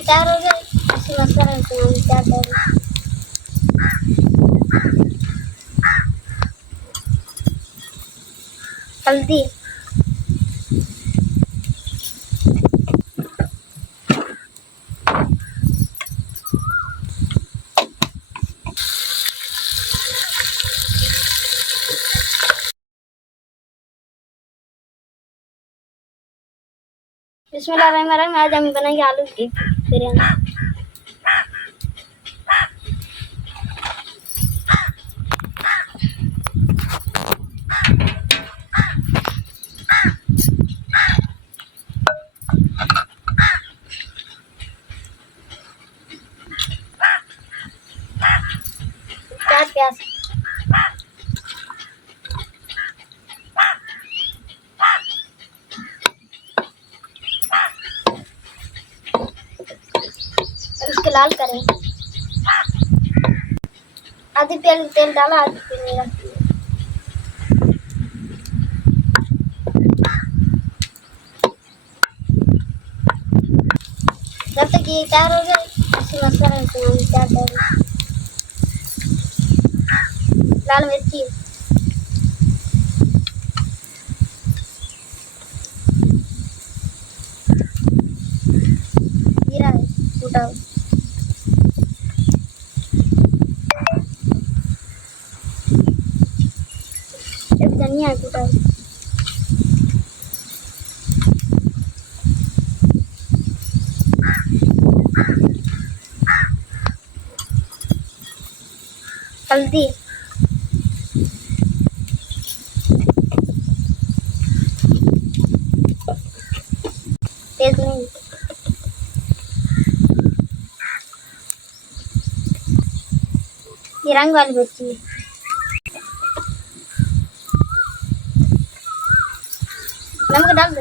ये तैयार हो गया। इसी मसाला को हम क्या करें, हल्दी, बिस्मिल्लाहिर्रहमानिर्रहीम। आज हम बनाएंगे आलू की बिरयानी। प्याज इसके लाल करें। आधी तेल डाला, आधी तेल नहीं रखती है। जब तक ये तैयार हो गया, इसी मसाले को हम क्या करें, लाल मिर्ची, जीरा है कूटा हुआ, धनिया है कूटा हुआ, हल्दी, तेज नहीं, ये रंग वाली मिर्ची है। नमक डाल दो।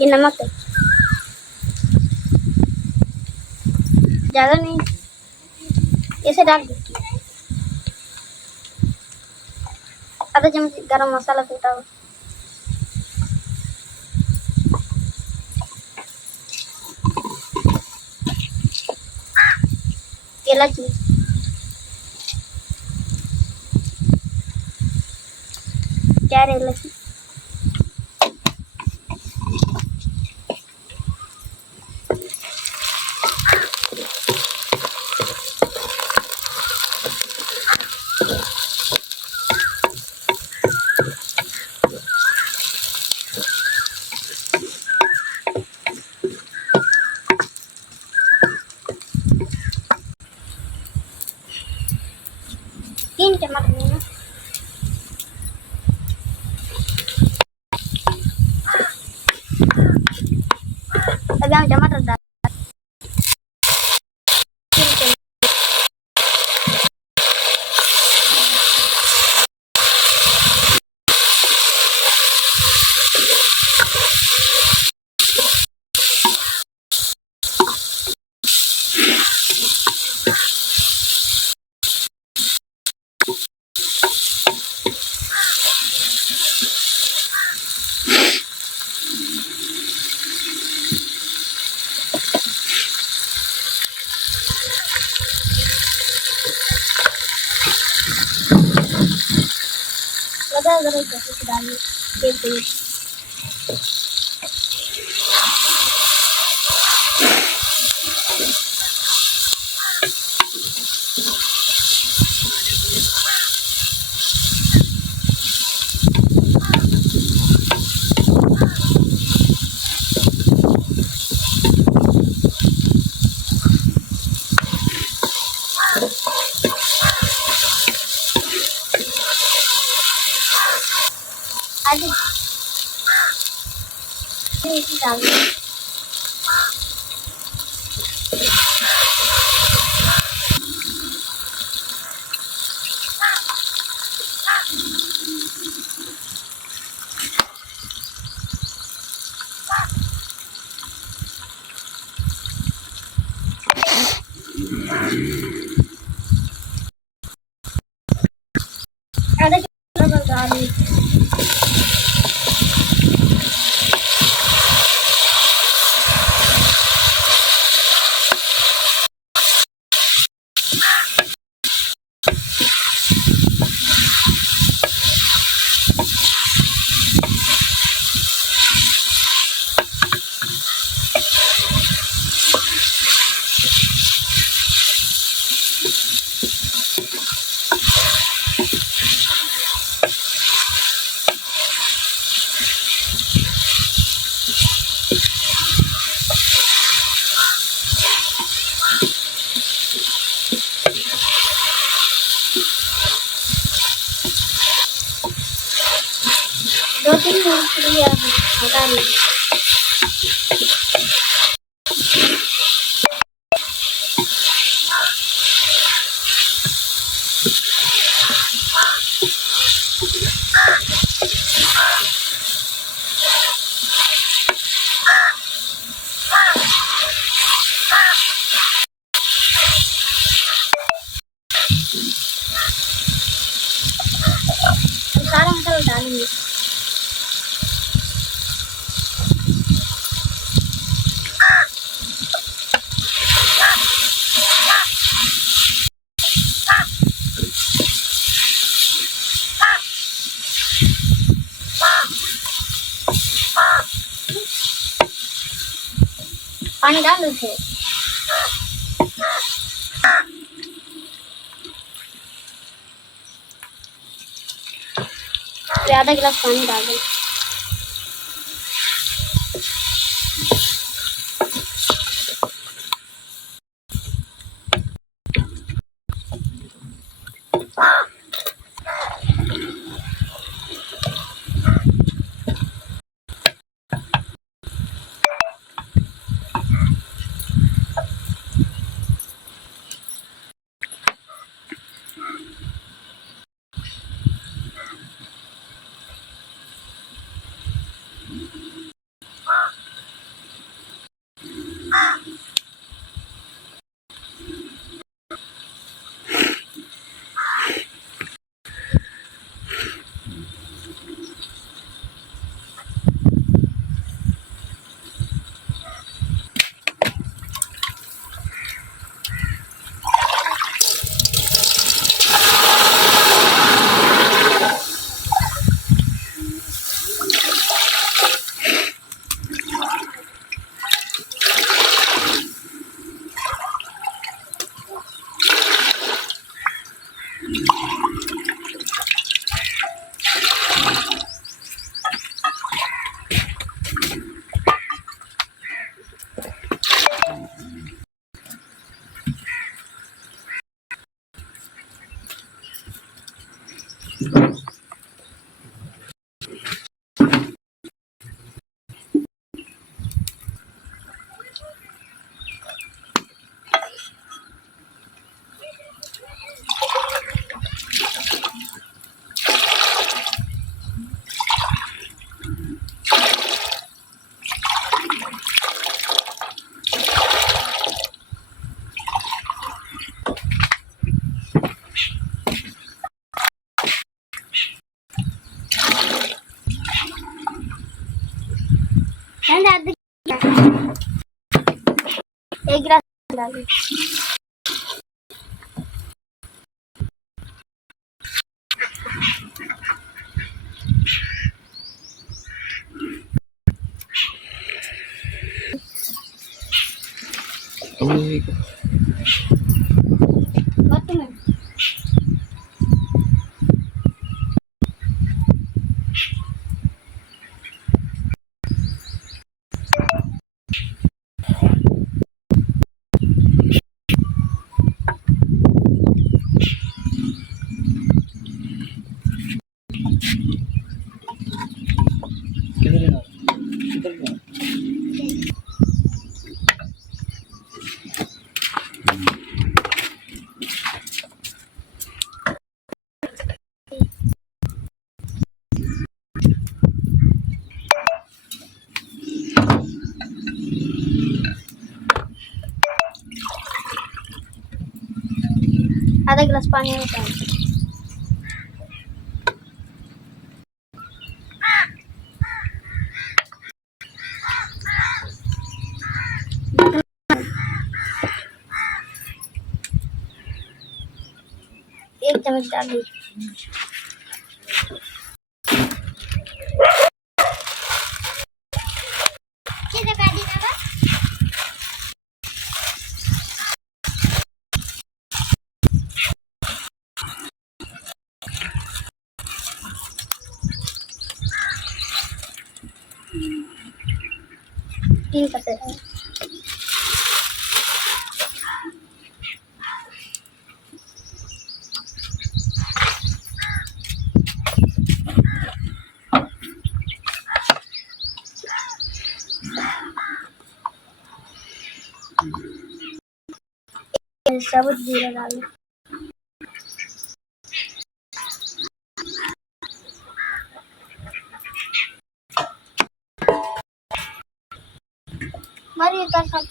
ये नमक है, ज्यादा नहीं, इसे डाल दो। आधा चम्मच गरम मसाला कूटा हुआ, इलायची, चार इलायची, तीन टमाटर लेना। अभी हम टमाटर डाल, लगा जरा जैसे डालिए तेल पे। आगे डाल दो। आधा किलो डाल दी। दो तीन मिनट के लिए हटा ली। सारा मसाला डालेंगे। पानी डाल दो फिर। आधा गिलास पानी डाल दो। एक गिलास डाल। आधा गिलास पानी होता है। चम्मच डाल दी। तीन पत्ते डाल। साबुत जीरा डाल। मारी उतार साथ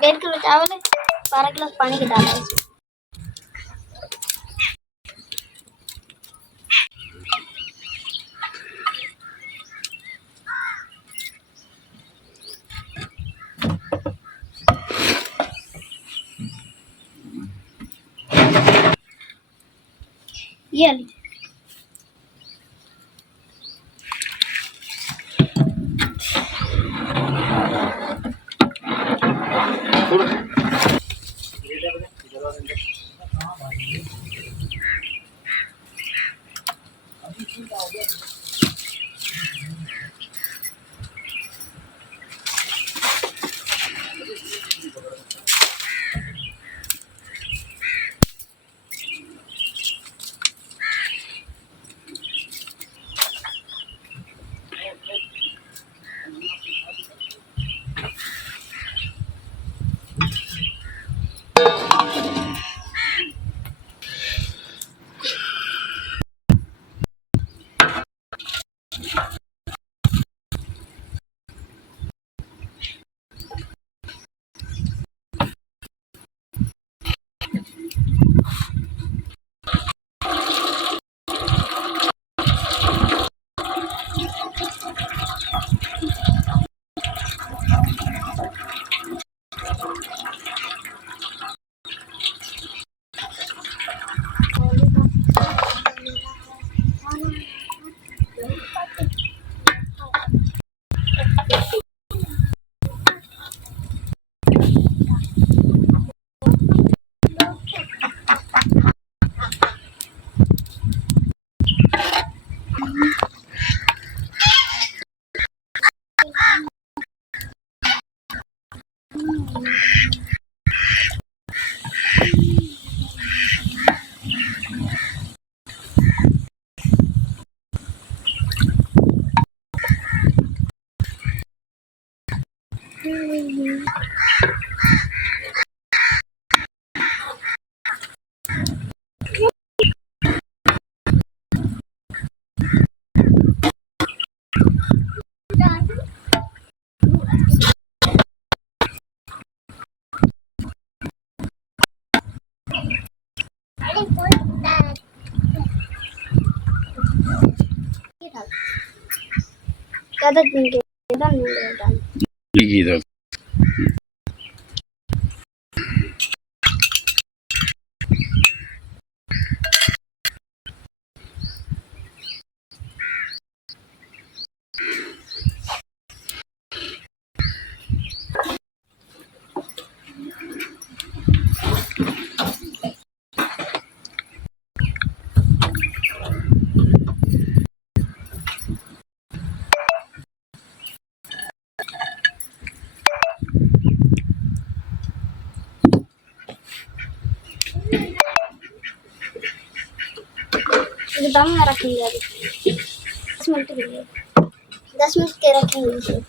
डेढ़ किलो चावल है, 12 गिलास पानी के डाला है इसमें। ये ली। ज़्यादा दिन के दाल नहीं डाल। इधर दम में रखेंगे अभी 10 मिनट के लिए 10 मिनट के रखेंगे इसे